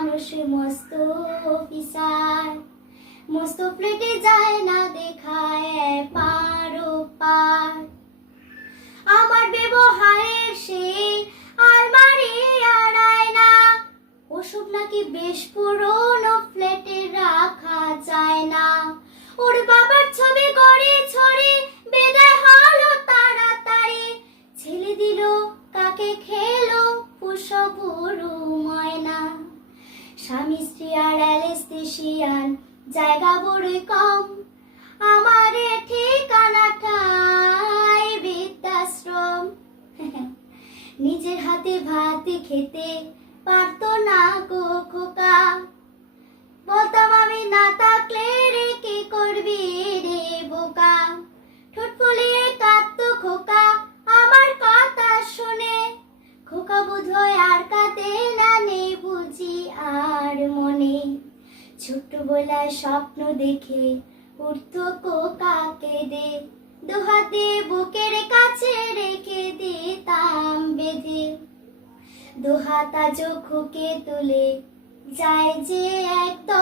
মানুষ মস্ত অফিসার। মস্ত প্লেটে যায় না দেখায় পারো পার আমার ব্যবহারের সেই আর মারে আড়ায় না। ওসব নাকি বেশ পুরনো ফ্ল্যাটে স্বামী স্ত্রী আর অ্যালেস্থেশিয়ান, জায়গা বড়ই কম। আমার ঠিকানাটাই বৃদ্ধাশ্রম। নিজের হাতে ভাত খেতে পারতো না গো খোকা। বলতাম আমি না থাকলে রে কি করবি রে বোকা। ঠোঁট ফুলিয়ে কাঁদতো খোকা, আমার কথা শুনে। খোকা বোধহয় আর কাঁদে ছোট্টবেলায় স্বপ্ন দেখে উঠত কোকা কেঁদে দুহাতে বুকের কাছে রেখে দিতাম বেঁধে। দুহাতা চোখকে তুলে যায় যে একদম